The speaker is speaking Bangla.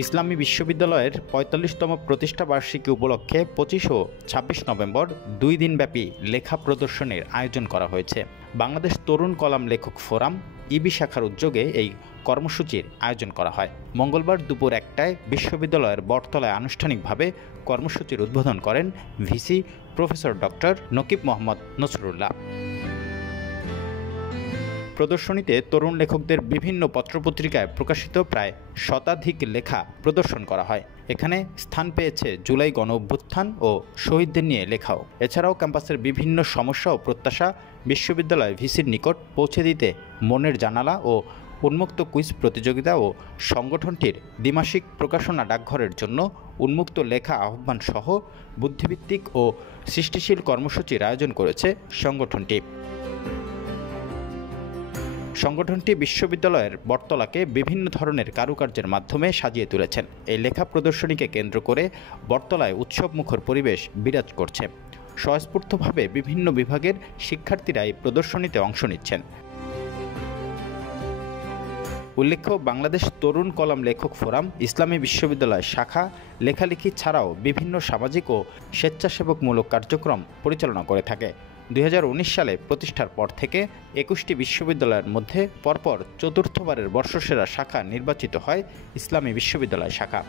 ইসলামী বিশ্ববিদ্যালয়ের ৪৫তম প্রতিষ্ঠা বার্ষিকী উপলক্ষে ২৫ ও ২৬ নভেম্বর ২ দিনব্যাপী লেখা প্রদর্শনীর আয়োজন করা হয়েছে। বাংলাদেশ তরুণ কলাম লেখক ফোরাম ইবি শাখার উদ্যোগে এই কর্মসূচির আয়োজন করা হয়। মঙ্গলবার দুপুর ১টায় বিশ্ববিদ্যালয়ের বটতলায় আনুষ্ঠানিকভাবে কর্মসূচির উদ্বোধন করেন VC professor doctor Nakib Mohammad Nasrullah. প্রদর্শনীতে তরুণ লেখকদের বিভিন্ন পত্রপত্রিকায় প্রকাশিত প্রায় শতাধিক লেখা প্রদর্শন করা হয়। এখানে স্থান পেয়েছে জুলাই গণঅভ্যুত্থান ও শহীদদের নিয়ে লেখাও। এছাড়াও ক্যাম্পাসের বিভিন্ন সমস্যা ও প্রত্যাশা বিশ্ববিদ্যালয় ভিসির নিকট পৌঁছে দিতে মনের জানালা ও উন্মুক্ত কুইজ প্রতিযোগিতা ও সংগঠনটির দ্বিমাসিক প্রকাশনা ডাকঘরের জন্য উন্মুক্ত লেখা আহ্বান সহ বুদ্ধিভিত্তিক ও সৃষ্টিশীল কর্মসূচির আয়োজন করেছে সংগঠনটি। সংগঠনটি বিশ্ববিদ্যালয়ের বটতলাকে বিভিন্ন ধরনের কারুকার্যের মাধ্যমে সাজিয়ে তুলেছেন। এই লেখা প্রদর্শনীকে কেন্দ্র করে বটতলায় উৎসবমুখর পরিবেশ বিরাজ করছে। স্বতঃস্ফূর্তভাবে বিভিন্ন বিভাগের শিক্ষার্থীরা এই প্রদর্শনীতে অংশ নিচ্ছেন। উল্লেখ্য, বাংলাদেশ তরুণ কলাম লেখক ফোরাম ইসলামী বিশ্ববিদ্যালয় শাখা লেখালেখি ছাড়াও বিভিন্ন সামাজিক ও স্বেচ্ছাসেবকমূলক কার্যক্রম পরিচালনা করে থাকে। ২০১৯ সালে প্রতিষ্ঠার পর থেকে ২১টি বিশ্ববিদ্যালয়ের মধ্যে পরপর চতুর্থবারের বর্ষসেরা শাখা নির্বাচিত হয় ইসলামী বিশ্ববিদ্যালয় শাখা।